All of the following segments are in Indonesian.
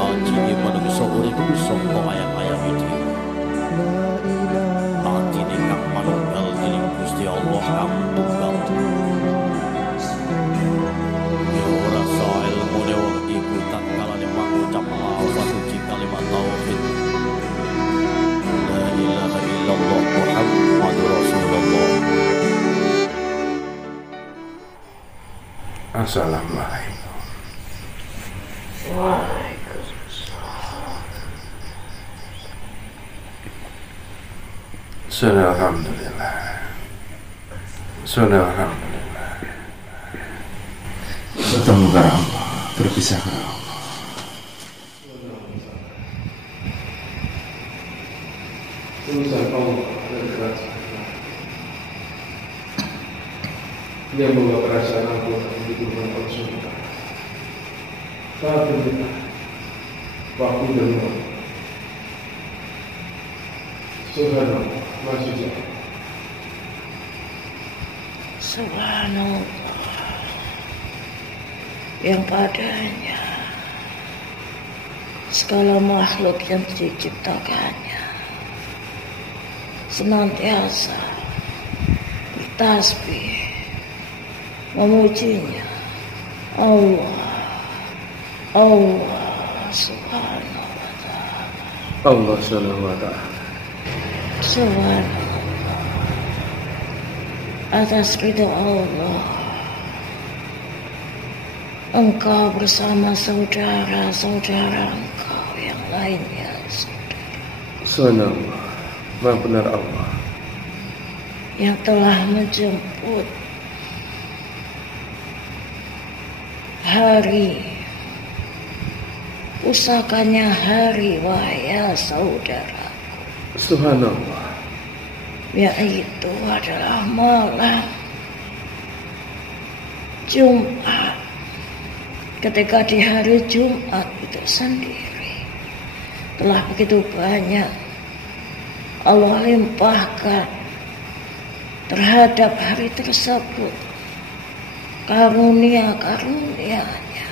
Aji manungsa urip saka ayam-ayam iki. Atine kang manunggal dening Gusti Allah kang tunggal. Ya ora sae ilmune wong iku tatkala mangucap lafaz suci kalimat tauhid. La ilaha illallah Muhammadur Rasulullah. Assalamualaikum. Waalaikumsalam. Alhamdulillah. Alhamdulillah. Bertemu kepada Allah, berpisah kepada Allah. Urusan Allah dan kerajaan. Dia membawa perasaan aku di hubungan Allah SWT. Saat kita waktu dan waktu. Subhanallah, masih jauh. Subhanallah, yang padanya segala makhluk yang diciptakannya senantiasa bertasbih memujinya. Allah subhanahu wa ta'ala. Allah subhanahu wa ta'ala. Subhanallah, atas ridha Allah engkau bersama saudara-saudara engkau yang lainnya. Subhanallah, Maha benar Allah yang telah menjemput hari, pusakanya hari, wahai saudara, Subhanallah, yaitu adalah malam Jumat. Ketika di hari Jumat itu sendiri telah begitu banyak Allah limpahkan terhadap hari tersebut karunia-karunianya,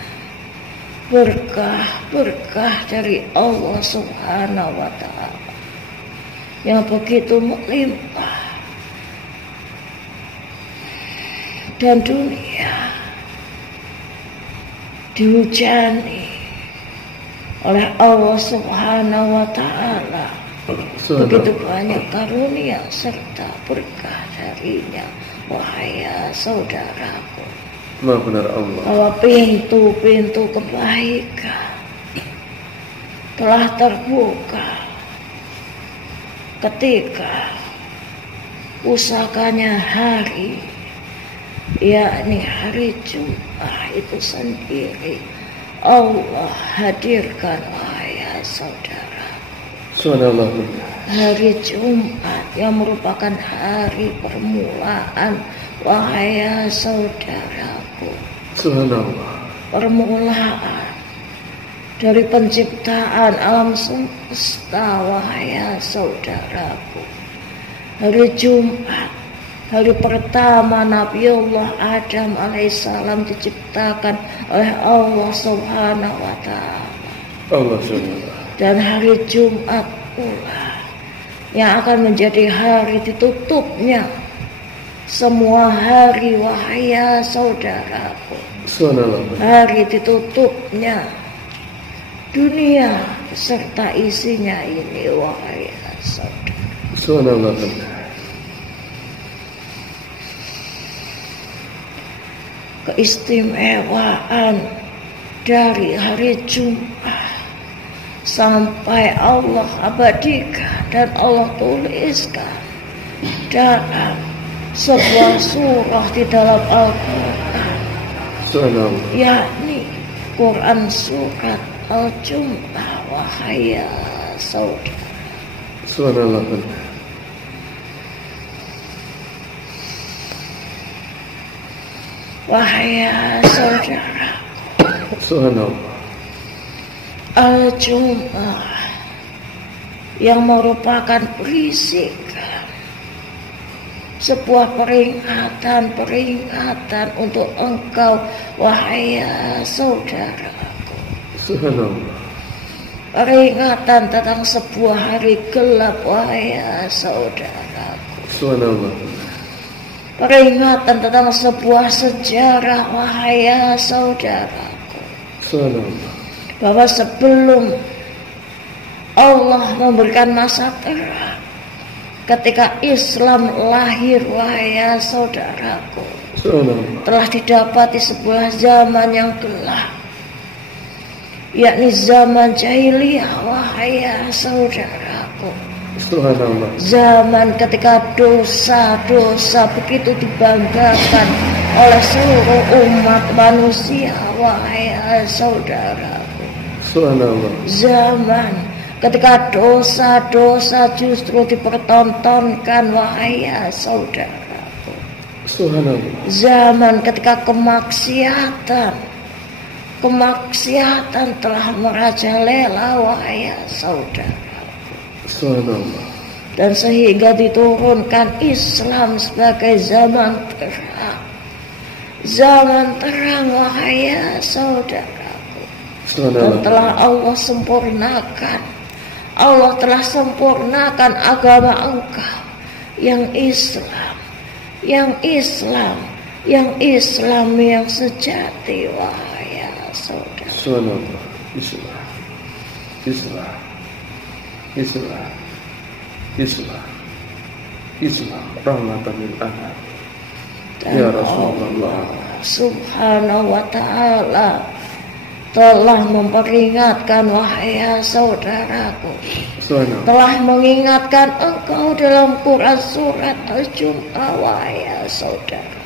berkah dari Allah Subhanahu wa ta'ala yang begitu melimpah. Dan dunia dihujani oleh Allah Subhanahu wa ta'ala begitu banyak karunia serta berkah darinya. Wahai saudaraku, Maha benar Allah, bahwa pintu-pintu kebaikan telah terbuka ketika pusakanya hari, yakni hari Jumat itu sendiri Allah hadirkan. Wahai saudara, Subhanallah, hari Jumat yang merupakan hari permulaan. Wahai saudaraku, Subhanallah, permulaan dari penciptaan alam semesta. Wahai saudaraku, hari Jumat, hari pertama Nabiullah Adam alaihissalam diciptakan oleh Allah Subhanahu wa ta'ala. Allah Subhanallah. Dan hari Jumat pula yang akan menjadi hari ditutupnya semua hari. Wahai saudaraku, Subhanallah, hari ditutupnya dunia beserta isinya ini. Wahai saudara, Subhanallah, keistimewaan dari hari Jumat sampai Allah abadikan dan Allah tuliskan dalam sebuah surah di dalam Al-Quran, Subhanallah, yakni Quran surat Al-Jumu'ah. Wahai saudara, Subhanallah, wahai saudara, Subhanallah, Al-Jumu'ah yang merupakan berisikan sebuah peringatan untuk engkau, wahai saudaraku. Subhanallah, peringatan tentang sebuah hari gelap, wahai saudaraku. Subhanallah. Peringatan tentang sebuah sejarah, wahai saudaraku. Subhanallah. Bahwa sebelum Allah memberikan masa terang, ketika Islam lahir, wahai saudaraku, telah didapati sebuah zaman yang gelap, yakni zaman jahiliyah, wahai saudaraku. Zaman ketika dosa-dosa begitu dibanggakan oleh seluruh umat manusia, wahai saudaraku. Zaman ketika dosa-dosa justru dipertontonkan, wahai saudaraku. Zaman ketika kemaksiatan telah merajalela, wahai saudaraku. Dan sehingga diturunkan Islam sebagai zaman terang. Zaman terang, wahai saudaraku. Dan telah Allah sempurnakan, Allah telah sempurnakan agama engkau yang Islam, yang sejati, wahai saudara. Islam rahmatan lil alamin. Ya Rasulullah Subhanahu wa ta'ala telah memperingatkan, wahai saudaraku, telah mengingatkan engkau dalam Quran surat Al-Jum'ah, wahai saudaraku,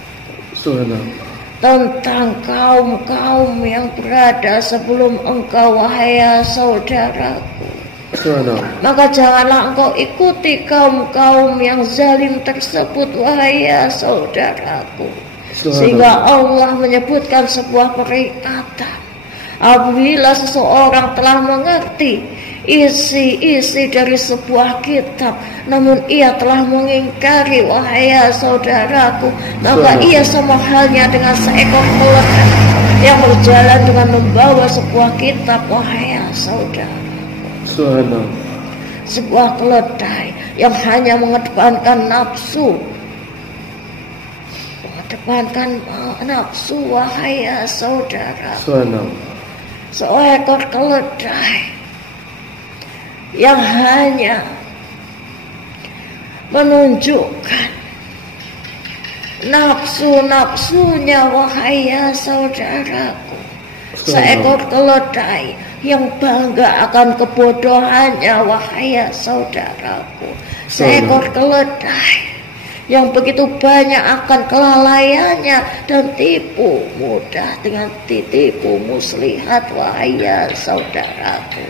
tentang kaum-kaum yang berada sebelum engkau, wahai saudaraku. Maka janganlah engkau ikuti kaum-kaum yang zalim tersebut, wahai saudaraku. Sehingga Allah menyebutkan sebuah peringatan. Apabila seseorang telah mengerti isi-isi dari sebuah kitab, namun ia telah mengingkari, wahai saudaraku, maka ia sama halnya dengan seekor keledai yang berjalan dengan membawa sebuah kitab, wahai saudara. Sebuah keledai yang hanya mengedepankan nafsu, wahai saudara. Seekor keledai yang hanya menunjukkan nafsu-nafsunya, wahai saudaraku. Seekor keledai yang bangga akan kebodohannya, wahai saudaraku. Seekor keledai yang begitu banyak akan kelalaiannya dan tipu mudah dengan tipu muslihat, wahai saudaraku.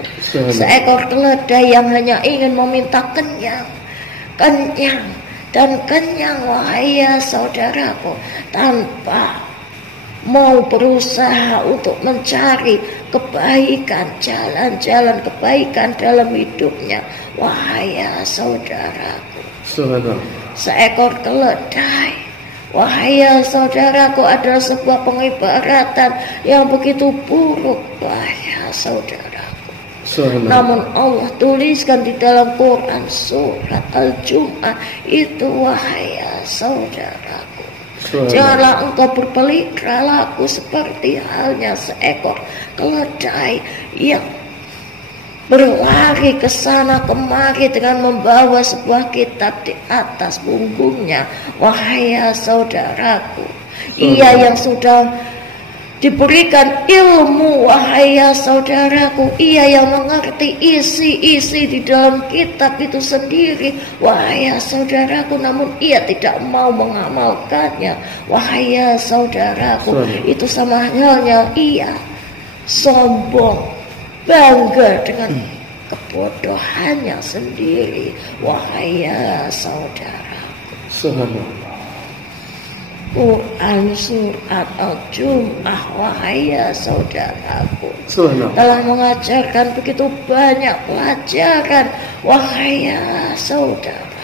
Seekor keledai yang hanya ingin meminta kenyang, wahai saudaraku, tanpa mau berusaha untuk mencari kebaikan, jalan-jalan kebaikan dalam hidupnya, wahai saudaraku. Seekor keledai, wahai saudaraku, adalah sebuah pengibaratan yang begitu buruk, wahai saudaraku. Namun Allah tuliskan di dalam Quran surat Al-Jum'ah itu, wahai saudaraku. Janganlah engkau berperilaku seperti halnya seekor keledai yang berlari ke sana kemari dengan membawa sebuah kitab di atas punggungnya, wahai saudaraku. Ia yang sudah diberikan ilmu, wahai saudaraku. Ia yang mengerti isi-isi di dalam kitab itu sendiri, wahai saudaraku. Namun ia tidak mau mengamalkannya, wahai saudaraku. Itu sama halnya ia sombong, bangga dengan kebodohannya sendiri, wahai saudaraku. Quran surat Al-Jum'ah, wahai saudaraku, telah mengajarkan begitu banyak pelajaran, wahai saudaraku.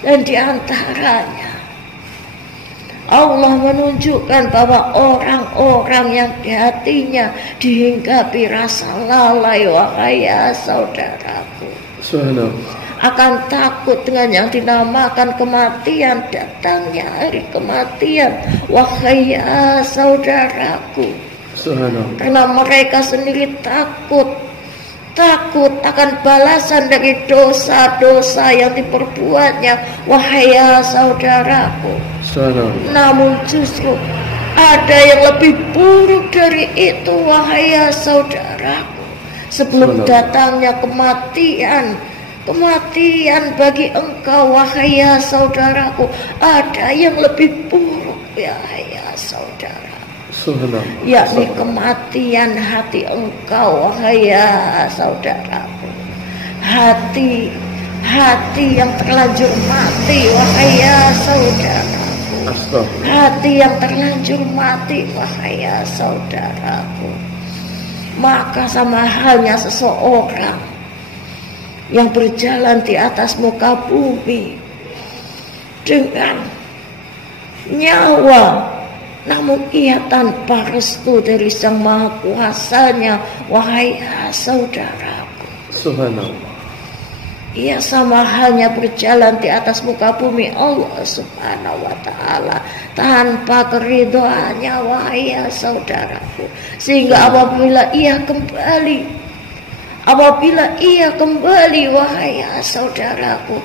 Dan diantaranya Allah menunjukkan bahwa orang-orang yang di hatinya dihinggapi rasa lalai, wahai saudaraku, akan takut dengan yang dinamakan kematian, datangnya hari kematian, wahai saudaraku. Karena mereka sendiri takut akan balasan dari dosa-dosa yang diperbuatnya, wahai saudaraku. Namun justru ada yang lebih buruk dari itu, wahai saudaraku. Sebelum datangnya kematian bagi engkau, wahai saudaraku, ada yang lebih buruk, wahai saudara, yakni kematian hati engkau, wahai saudaraku. Hati yang terlanjur mati, wahai saudaraku. Hati yang terlanjur mati, wahai saudaraku. Maka sama halnya seseorang yang berjalan di atas muka bumi dengan nyawa, namun ia tanpa restu dari Sang Maha Kuasanya, wahai saudaraku. Subhanallah. Ia sama halnya berjalan di atas muka bumi Allah Subhanahu wa ta'ala tanpa keridhaannya, wahai saudaraku. Sehingga apabila ia kembali, wahai saudaraku,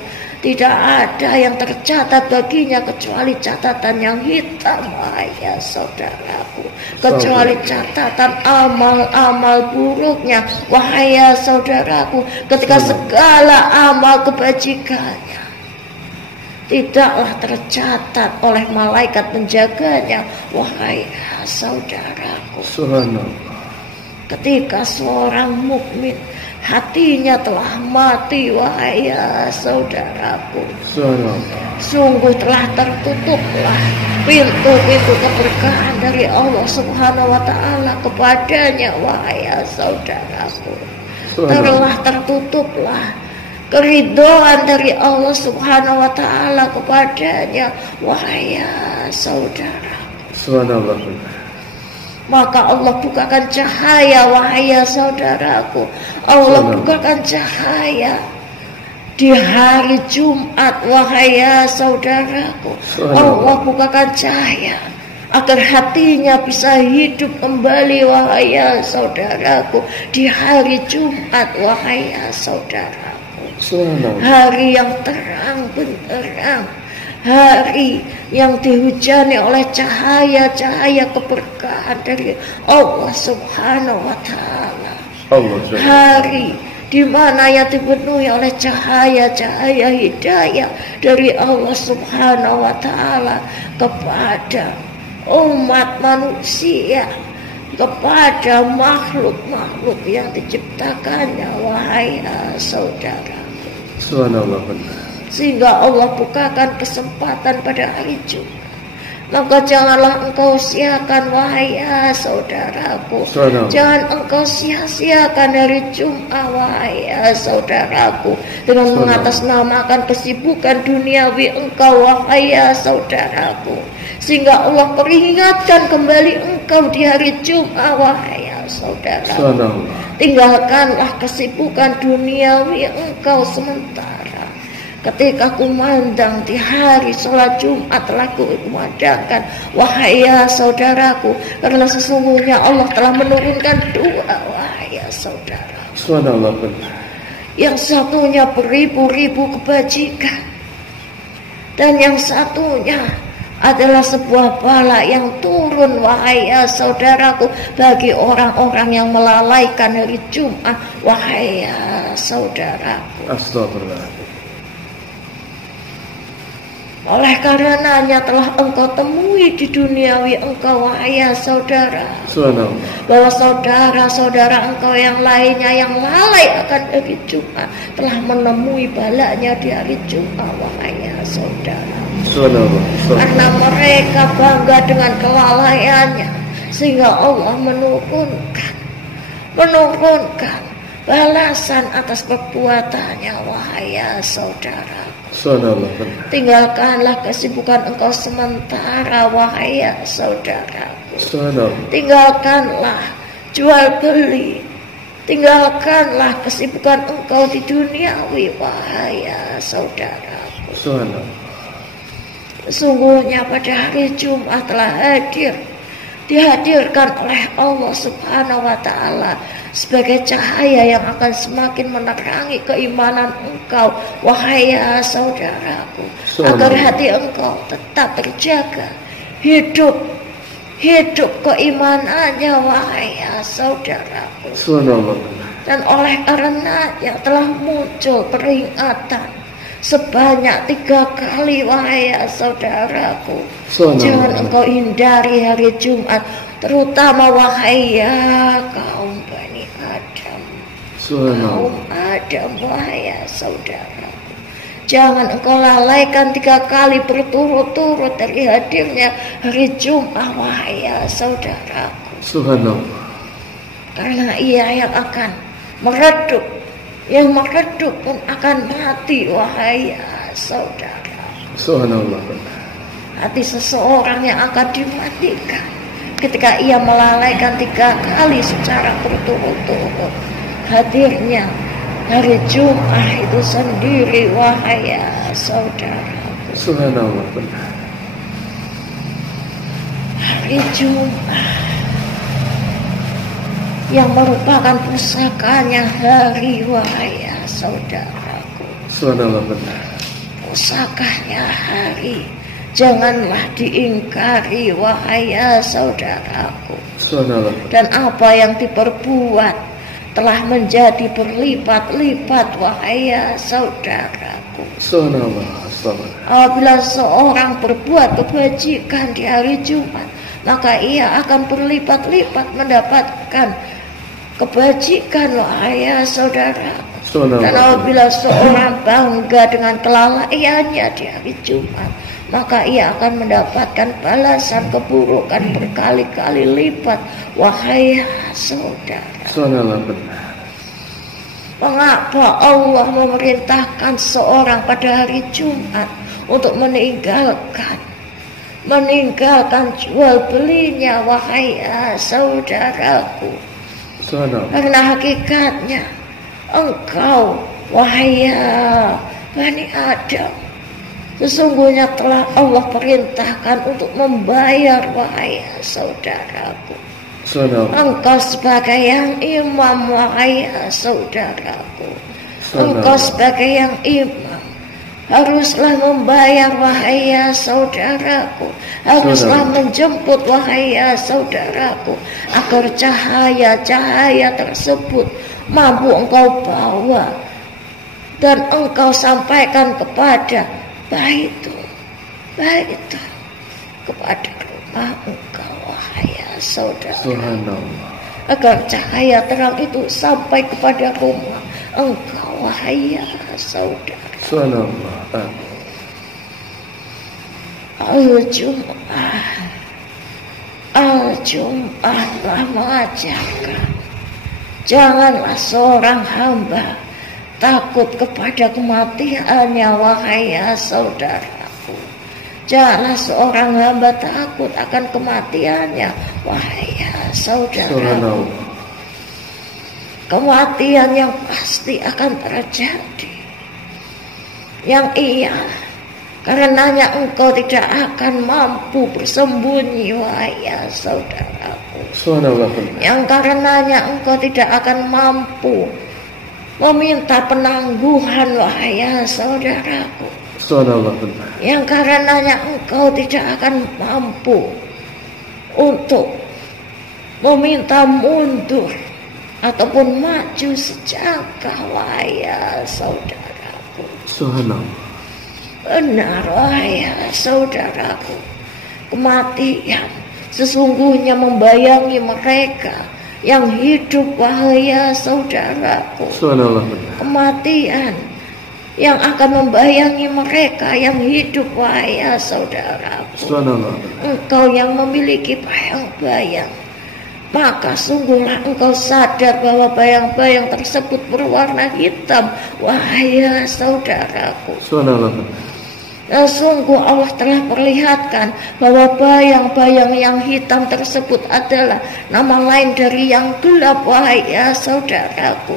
tidak ada yang tercatat baginya kecuali catatan yang hitam, wahai saudaraku. Kecuali catatan amal-amal buruknya, wahai saudaraku. Ketika segala amal kebajikannya tidaklah tercatat oleh malaikat penjaganya, wahai saudaraku. Ketika seorang mukmin hatinya telah mati, wahai saudaraku, sungguh telah tertutuplah pintu-pintu keberkahan dari Allah Subhanahu wa ta'ala kepadanya, wahai saudaraku. Telah tertutuplah keridhaan dari Allah Subhanahu wa ta'ala kepadanya, wahai saudaraku. Maka Allah bukakan cahaya, wahai saudaraku. Allah bukakan cahaya di hari Jumat, wahai saudaraku. Allah bukakan cahaya agar hatinya bisa hidup kembali, wahai saudaraku, di hari Jumat, wahai saudaraku. Hari yang terang benderang, hari yang dihujani oleh cahaya-cahaya keberkahan dari Allah Subhanahu wa ta'ala. Hari di mana yang dipenuhi oleh cahaya-cahaya hidayah dari Allah Subhanahu wa ta'ala kepada umat manusia, kepada makhluk-makhluk yang diciptakannya, wahai saudara. Sehingga Allah bukakan kesempatan pada hari Jumat. Maka janganlah engkau sia-siakan, wahai saudaraku. Jangan engkau sia-siakan hari Jumat, wahai saudaraku, dengan mengatasnamakan kesibukan duniawi engkau, wahai saudaraku. Sehingga Allah peringatkan kembali engkau di hari Jumat, wahai saudaraku. Tinggalkanlah kesibukan duniawi engkau sementara. Ketika kumandang di hari sholat Jumat telah kumandangkan, wahai saudaraku, karena sesungguhnya Allah telah menurunkan dua, wahai saudara. Yang satunya beribu-ribu kebajikan, dan yang satunya adalah sebuah bala yang turun, wahai saudaraku, bagi orang-orang yang melalaikan hari Jumat, wahai saudaraku. Astagfirullah. Oleh karenanya telah engkau temui di duniawi engkau, wahai saudara, bahwa saudara-saudara engkau yang lainnya yang lalai akan hari Jumat telah menemui balanya di hari Jumat, wahai saudara. Karena mereka bangga dengan kelalaiannya, sehingga Allah menurunkan balasan atas perbuatannya, wahai saudara. Subhanallah. Tinggalkanlah kesibukan engkau sementara, wahai saudaraku. Subhanallah. Tinggalkanlah jual beli. Tinggalkanlah kesibukan engkau di duniawi, wahai saudaraku. Subhanallah. Sesungguhnya pada hari Jumat telah dihadirkan oleh Allah Subhanahu wa Ta'ala sebagai cahaya yang akan semakin menerangi keimanan engkau, wahai saudaraku, agar hati engkau tetap terjaga, hidup keimanannya, wahai saudaraku. Dan oleh karenanya telah muncul peringatan sebanyak 3 kali, wahai saudaraku. Jangan engkau hindari hari Jumat, terutama wahai kaum Bani Adam. Kaum Adam, wahai saudaraku. Jangan engkau lalaikan 3 kali berturut-turut dari hadirnya hari Jumat, wahai saudaraku. Subhanallah. Karena ia yang akan meredup, yang meredup pun akan mati, wahai saudara. Subhanallah. Hati seseorang yang akan dimatikan ketika ia melalaikan 3 kali secara berturut-turut hadirnya hari Jumat itu sendiri, wahai saudara. Subhanallah, benar. Hari Jumat yang merupakan pusakanya hari, wahai saudaraku. Subhanallah, benar. Pusakanya hari, janganlah diingkari, wahai saudaraku. Subhanallah. Dan apa yang diperbuat telah menjadi berlipat-lipat, wahai saudaraku. Subhanallah. Apabila seorang berbuat kebajikan di hari Jumat, maka ia akan berlipat-lipat mendapatkan kebajikan, wahai saudara. Dan apabila seorang bangga dengan kelalaiannya di hari Jumat, maka ia akan mendapatkan balasan keburukan berkali-kali lipat, wahai saudara. Mengapa Allah memerintahkan seorang pada hari Jumat untuk meninggalkan jual belinya, wahai saudaraku? Karena hakikatnya engkau, wahai Bani Adam, sesungguhnya telah Allah perintahkan untuk membayar, wahai saudaraku. Engkau sebagai yang imam, wahai saudaraku. Engkau sebagai yang imam haruslah membayar, wahai saudaraku. Haruslah menjemput, wahai saudaraku, agar cahaya-cahaya tersebut mampu engkau bawa dan engkau sampaikan kepada baitul, kepada rumah engkau, wahai saudara. Agar cahaya terang itu sampai kepada rumah engkau, wahai saudara. Al-Jum'ah telah mengajarkan, janganlah seorang hamba takut kepada kematiannya, wahai saudaraku. Janganlah seorang hamba takut akan kematiannya, wahai saudaraku. Kematian yang pasti akan terjadi, yang karenanya engkau tidak akan mampu bersembunyi, wahai saudaraku. Yang karenanya engkau tidak akan mampu meminta penangguhan, wahai saudaraku. Yang karenanya engkau tidak akan mampu untuk meminta mundur ataupun maju sejangkah, wahai saudaraku. Benar, wahai saudaraku, kematian sesungguhnya membayangi mereka yang hidup, wahai saudaraku. Kematian yang akan membayangi mereka yang hidup, wahai saudaraku. Engkau yang memiliki bayang-bayang maka sungguhlah engkau sadar bahwa bayang-bayang tersebut berwarna hitam, wahai saudaraku. Dan sungguh Allah telah perlihatkan bahwa bayang-bayang yang hitam tersebut adalah nama lain dari yang gelap, wahai saudaraku.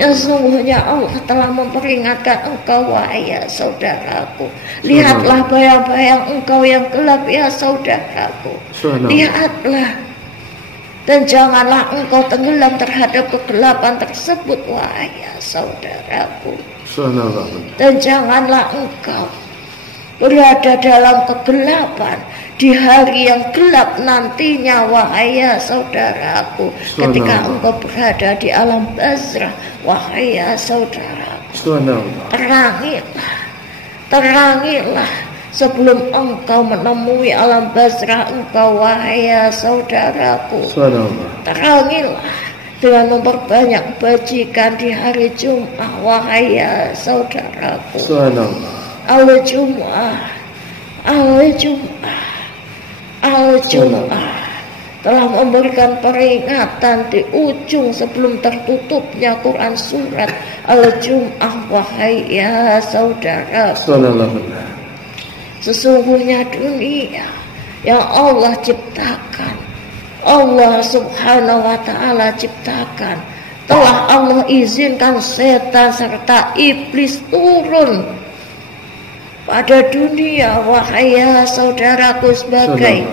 Ya sungguhnya Allah telah memperingatkan engkau, wahai saudaraku. Lihatlah bayang-bayang engkau yang gelap, ya saudaraku. Lihatlah, dan janganlah engkau tenggelam terhadap kegelapan tersebut, wahai saudaraku. Dan janganlah engkau berada dalam kegelapan di hari yang gelap nantinya, wahai saudaraku. Ketika engkau berada di alam barzakh, wahai saudaraku, terangilah sebelum engkau menemui alam barzakh engkau, wahai saudaraku. Terangilah dengan memperbanyak kebajikan di hari Jumat, wahai saudaraku. Al-Jum'ah telah memberikan peringatan di ujung sebelum tertutupnya Quran surat Al-Jum'ah, wahai saudara. Sesungguhnya dunia yang Allah ciptakan, Allah subhanahu wa ta'ala ciptakan, telah Allah izinkan setan serta iblis turun pada dunia, wahai saudaraku, sebagai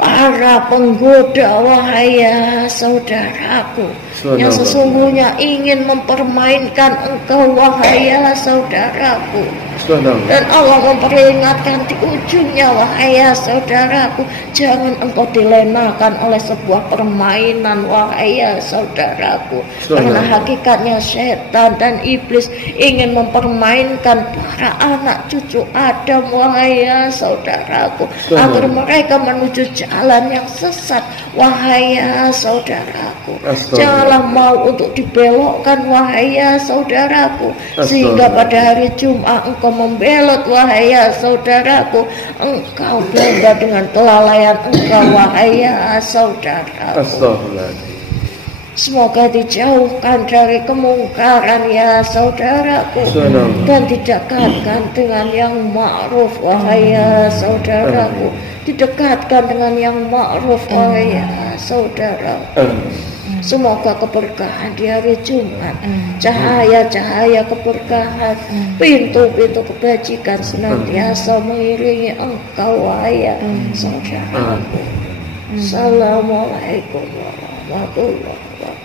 para penggoda, wahai saudaraku, yang sesungguhnya ingin mempermainkan engkau, wahai saudaraku. Dan Allah memperingatkan di ujungnya, wahai saudaraku, jangan engkau dilenakan oleh sebuah permainan, wahai saudaraku. Karena hakikatnya setan dan iblis ingin mempermainkan para anak cucu Adam, wahai saudaraku, agar mereka menuju jalan yang sesat, wahai saudaraku. Janganlah mau untuk dibelokkan, wahai saudaraku, sehingga pada hari Jumat engkau membelot, wahai saudaraku. Engkau bangga dengan kelalaian engkau, wahai saudaraku. Semoga dijauhkan dari kemungkaran, ya saudaraku, dan didekatkan dengan yang ma'ruf, wahai saudaraku. Didekatkan dengan yang ma'ruf, wahai saudaraku. Semoga keberkahan di hari Jumat, cahaya-cahaya keberkahan, pintu-pintu kebajikan senantiasa mengiringi engkau, wahai saudaraku. Assalamualaikum warahmatullahi wabarakatuh.